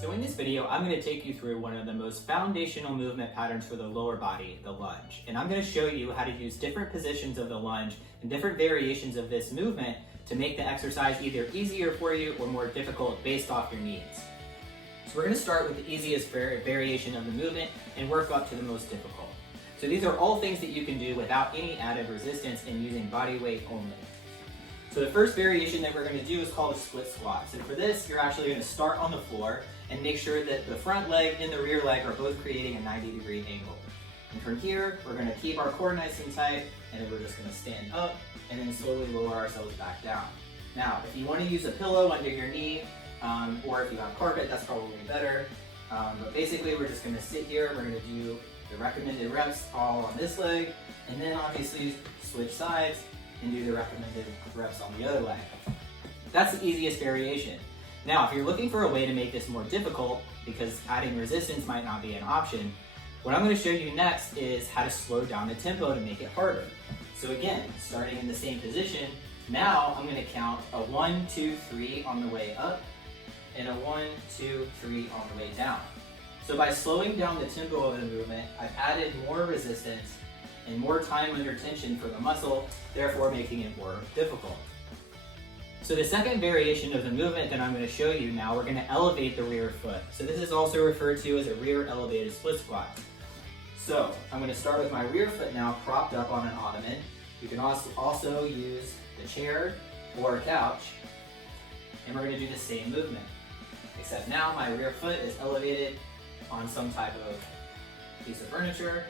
So in this video, I'm going to take you through one of the most foundational movement patterns for the lower body, the lunge. And I'm going to show you how to use different positions of the lunge and different variations of this movement to make the exercise either easier for you or more difficult based off your needs. So we're going to start with the easiest variation of the movement and work up to the most difficult. So these are all things that you can do without any added resistance and using body weight only. So the first variation that we're going to do is called a split squat. So for this, you're actually going to start on the floor and make sure that the front leg and the rear leg are both creating a 90-degree angle. And from here, we're going to keep our core nice and tight, and then we're just going to stand up and then slowly lower ourselves back down. Now, if you want to use a pillow under your knee, or if you have carpet, that's probably better. But basically, we're just going to sit here. We're going to do the recommended reps all on this leg, and then obviously switch sides and do the recommended reps on the other leg. That's the easiest variation. Now, if you're looking for a way to make this more difficult, because adding resistance might not be an option, what I'm going to show you next is how to slow down the tempo to make it harder. So again, starting in the same position, now I'm going to count a 1, 2, 3 on the way up, and a 1, 2, 3 on the way down. So by slowing down the tempo of the movement, I've added more resistance and more time under tension for the muscle, therefore making it more difficult. So the second variation of the movement that I'm going to show you now, we're going to elevate the rear foot. So this is also referred to as a rear elevated split squat. So I'm going to start with my rear foot now propped up on an ottoman. You can also use the chair or a couch, and we're going to do the same movement. Except now my rear foot is elevated on some type of piece of furniture,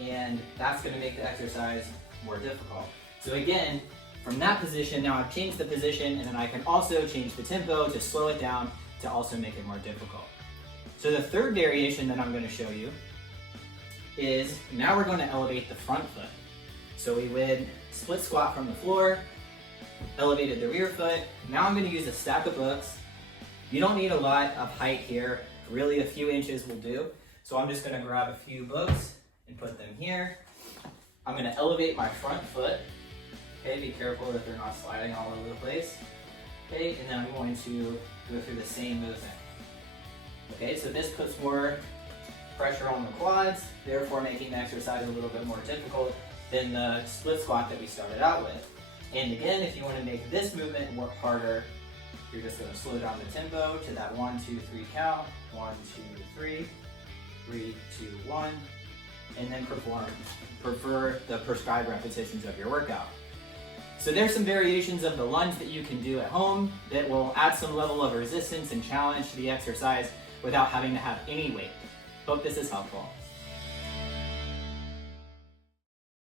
and that's going to make the exercise more difficult. So again, from that position, now I've changed the position, and then I can also change the tempo to slow it down to also make it more difficult. So the third variation that I'm going to show you is now we're going to elevate the front foot. So we would split squat from the floor, elevated the rear foot. Now I'm going to use a stack of books. You don't need a lot of height here. Really, a few inches will do. So I'm just going to grab a few books and put them here. I'm going to elevate my front foot. Okay, be careful that they're not sliding all over the place. Okay, and then I'm going to go through the same movement. Okay, so this puts more pressure on the quads, therefore making the exercise a little bit more difficult than the split squat that we started out with. And again, if you want to make this movement work harder, you're just going to slow down the tempo to that 1, 2, 3 count. 1, 2, 3, 3, 2, 1, and then prefer the prescribed repetitions of your workout. So there's some variations of the lunge that you can do at home that will add some level of resistance and challenge to the exercise without having to have any weight. Hope this is helpful.